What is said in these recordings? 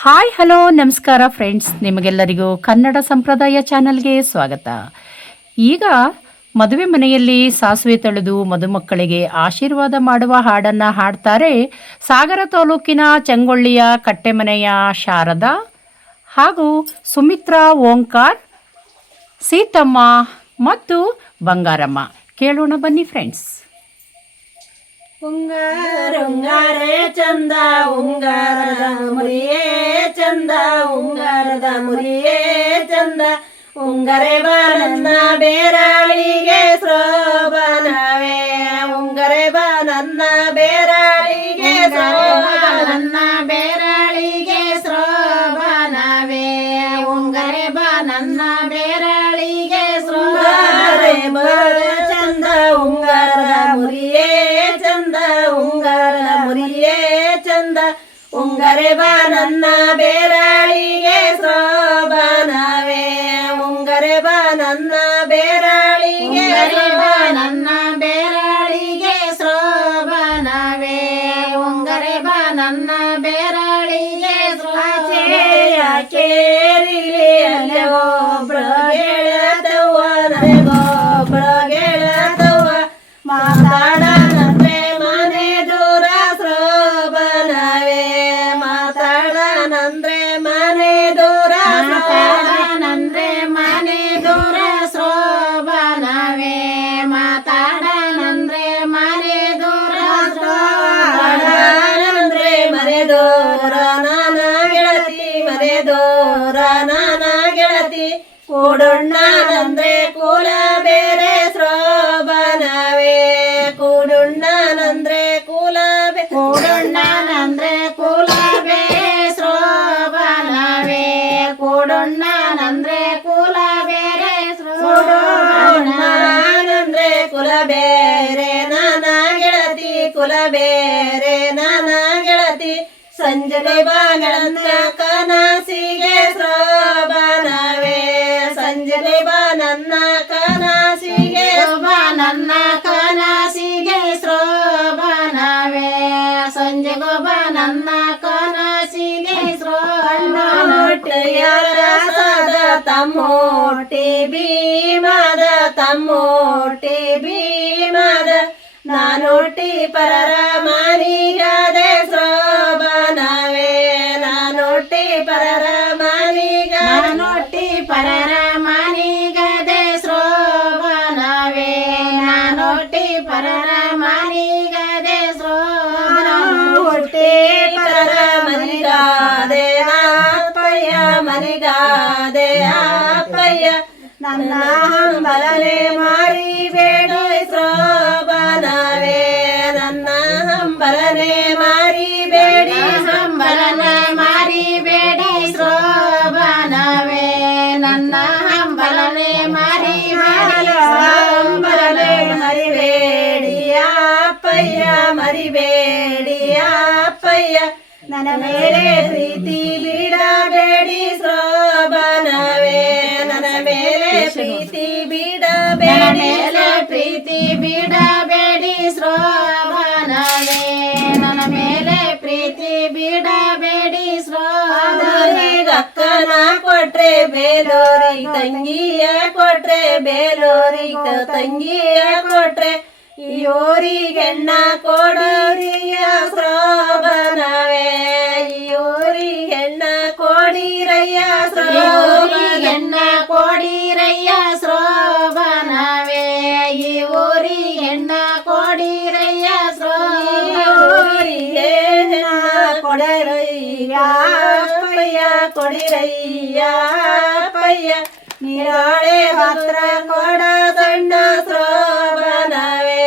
Hi hello ನಮಸ್ಕಾರ friends, ನಿಮಗೆಲ್ಲರಿಗೂ ಕನ್ನಡ ಸಂಪ್ರದಾಯ ಚಾನಲ್ಗೆ ಸ್ವಾಗತ. ಈಗ ಮದುವೆ ಮನೆಯಲ್ಲಿ ಸಾಸಿವೆ ತಳೆದು ಮದುಮಕ್ಕಳಿಗೆ ಆಶೀರ್ವಾದ ಮಾಡುವ ಹಾಡನ್ನು ಹಾಡ್ತಾರೆ ಸಾಗರ ತಾಲೂಕಿನ ಚಂಗೊಳ್ಳಿಯ ಕಟ್ಟೆಮನೆಯ ಶಾರದಾ ಹಾಗೂ ಸುಮಿತ್ರಾ ಓಂಕಾರ್, ಸೀತಮ್ಮ ಮತ್ತು ಬಂಗಾರಮ್ಮ. ಕೇಳೋಣ ಬನ್ನಿ ಫ್ರೆಂಡ್ಸ್. ಉಂಗಾರೇ ಚಂದ ಉಂಗಾರದ ಮುರಿಯೇ ಚಂದ ಉಂಗಾರದ ಮುರಿಯೇ ಚಂದ ಉಂಗರೆ ಬಾನನ್ನ ಬೇರಾಳಿಗೆ ಶೋಭನವೇ ಉಂಗರೆ ಬಾನನ್ನ ಬೇರಾಳಿಗೆ ಶೋಭನನ್ನ ಬೇರಾಳಿಗೆ ಶೋಭನವೇ ಉಂಗರೆ ಬಾನನ್ನ ಬೇರಾಳಿಗೆ ಶೋಭನೆ ಚಂದ ಉಂಗಾರದ ಮುರಿಯೇ ಚಂದ ಉಂಗಾರದ ಮುರಿಯೇ ಚಂದ ಉಂಗರೆ ಬಾನನ್ನ ಬೇರಾಳಿಗೆ ಶೋಭನವೇ ಉಂಗರೆ ಬಾನನ್ನ ಬೇರಾಳಿಗೆ ಬಾನನ್ನ ಬೇರಾಳಿಗೆ ಶೋಭನವೇ ಉಂಗರೆ ಬಾನನ್ನ ಬೇರಾಳಿಗೆ ಕೇರಿಲಿ ಒಬ್ರು ಗೆಳತವ್ವ ನನಗೊಬ್ರು ಗೆಳತವ್ವ ಮಾತಾಡನಂದ್ರೆ ಮನೆ ದೂರ ಶೋಭನವೇ ಮಾತಾಡನಂದ್ರೆ ಮನೆ ದೂರ ಮಾತಾಡನಂದ್ರೆ ಮನೆ ದೂರ ಶೋಭನವೇ ಮಾತಾಡನಂದ್ರೆ ಮನೆ ದೂರ ಮಾತಾಡನಂದ್ರೆ ಮನೆ ದೂರ ನಾನ ಗೆಳತಿ ಮನೆ ದೂರ ನಾನ ಗೆಳತಿ ಕೂಡುಣ್ಣನಂದ್ರೆ ಕುಲ ಬೇರೆ ಶೋಭನವೇ ಕೂಡುಣ್ಣನಂದ್ರೆ ಕುಲ ಕೂಡುಣ್ಣನಂದ್ರೆ ಕುಲ ಬೇರೆ ಶೋಭನವೇ ಕೂಡುಣ್ಣನಂದ್ರೆ ಕುಲ ಬೇರೆ ಕೂಡುಣ್ಣನಂದ್ರೆ ಕುಲ ಬೇರೆ ನಾನ ಗೆಳತಿ ಕುಲ ಬೇರೆ ನಾನ ಗೆಳತಿ ಸಂಜೆ ಬಾಗಳನ್ನ ಕನಸಿಗೆ ಶೋಭನವೇ ಸಂಜೆ ಬಾನನ್ನ ಕನಸಿಗೆ ಬಾನನ್ನ ಕನಸಿಗೆ ಶೋಭನವೇ ಸಂಜೆ ಬಾನನ್ನ ಕನಸಿಗೆ ಶೋಭನೊಟ್ಟಿಯರಸದ ತಮ್ಮೋಟಿ ಭೀಮದ ತಮ್ಮೋಟಿ ಭೀಮದ ನಾನೊಟ್ಟಿ ಪರರ ಮನಿಗದೆ ಶೋಭನವೇ ನಾನೊಟ್ಟಿ ಪರರ ಮನಿಗ ನಾನೊಟ್ಟಿ ಪರರ ಮನಿಗದೆ ಶೋಭನವೇ ನಾನೊಟ್ಟಿ ಪರರ ಮನಿಗದೆ ಶೋಭನೊಟ್ಟಿ ಪರರ ಮನಿಗಾದೆ ಅಪ್ಪಯ್ಯ ಮನಿಗಾದೆ ಅಪ್ಪಯ್ಯ ನನ್ನ ಹಂಬಲನೆ ಮಾರಿಬೇಡಿ ಶೋಭನವೇ ನನ್ನ ಹಂಬಲನೆ ಮಾರಿಬೇಡಿ ಹಂಬಲನೆ ಮಾರಿಬೇಡಿ ಶೋಭನವೇ ನನ್ನ ಹಂಬಲನೆ ಮಾರಿಬೇಡಿ ಹಂಬಲನೆ ಮರಿಬೇಡಿ ಅಪ್ಪಯ್ಯ ಮರಿಬೇಡಿ ಅಪ್ಪಯ್ಯ ನನ್ನ ಮೇಲೆ ಪ್ರೀತಿ ಬಿಡಬೇಡಿ ಶೋಭನವೇ ನನ್ನ ಮೇಲೆ ಪ್ರೀತಿ ಬಿಡಬೇಡಿ ಮೇಲೆ ಪ್ರೀತಿ ಬಿಡಬೇಡಿ ಶೋಭನವೇ ನನ್ನ ಮೇಲೆ ಪ್ರೀತಿ ಬಿಡಬೇಡಿ ಶೋಭನವೇ ಅಕ್ಕನ ಕೊಟ್ರೆ ಬೇಲೂರಿಗೆ ತಂಗಿಯ ಕೊಟ್ರೆ ಬೇಲೂರಿಗೆ ತಂಗಿಯ ಕೊಟ್ರೆ ಇವರಿಗೆಣ್ಣ ಕೊಡಿರಿಯ ಶೋಭನವೇ ಇವರಿಗೆಣ್ಣ ಕೊಡಿರಯ್ಯ ಇವರಿಗೆಣ್ಣ ಕೊಡಿರಯ್ಯ ಶೋಭನವೇ ಇವರಿಗೆಣ್ಣ ಕೊಡಿರಯ್ಯ ಶೋಭನವರಿಗೆ ಕೊಡರಯ್ಯ ಅಪ್ಪಯ್ಯ ಕೊಡಿರಯ್ಯ ಅಪ್ಪಯ್ಯ ನೀರಾಳೆ ಹತ್ರ ಕೊಡ ಸಣ್ಣ ಶೋಭನವೇ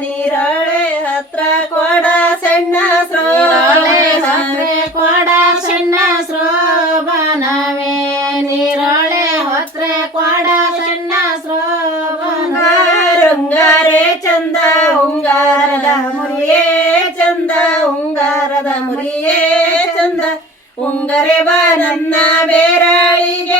ನೀರಾಳೆ ಹತ್ರ ಕೊಡ ಸಣ್ಣ ಶೋಭನೆ ಕೊಡ ಸಣ್ಣ ಶೋಭನವೇ ನೀರಾಳೆ ಹತ್ರ ಕೊಡ ಸಣ್ಣ ಶೋಭನಗಾರೆ ಚಂದ ಉಂಗಾರದ ಮುರಿಯೇ ಚಂದ ಉಂಗಾರದ ಮುರಿಯೇ ಚಂದ ಉಂಗರೆ ಬಾನನ್ನ ಬೇರಾಳಿಗೆ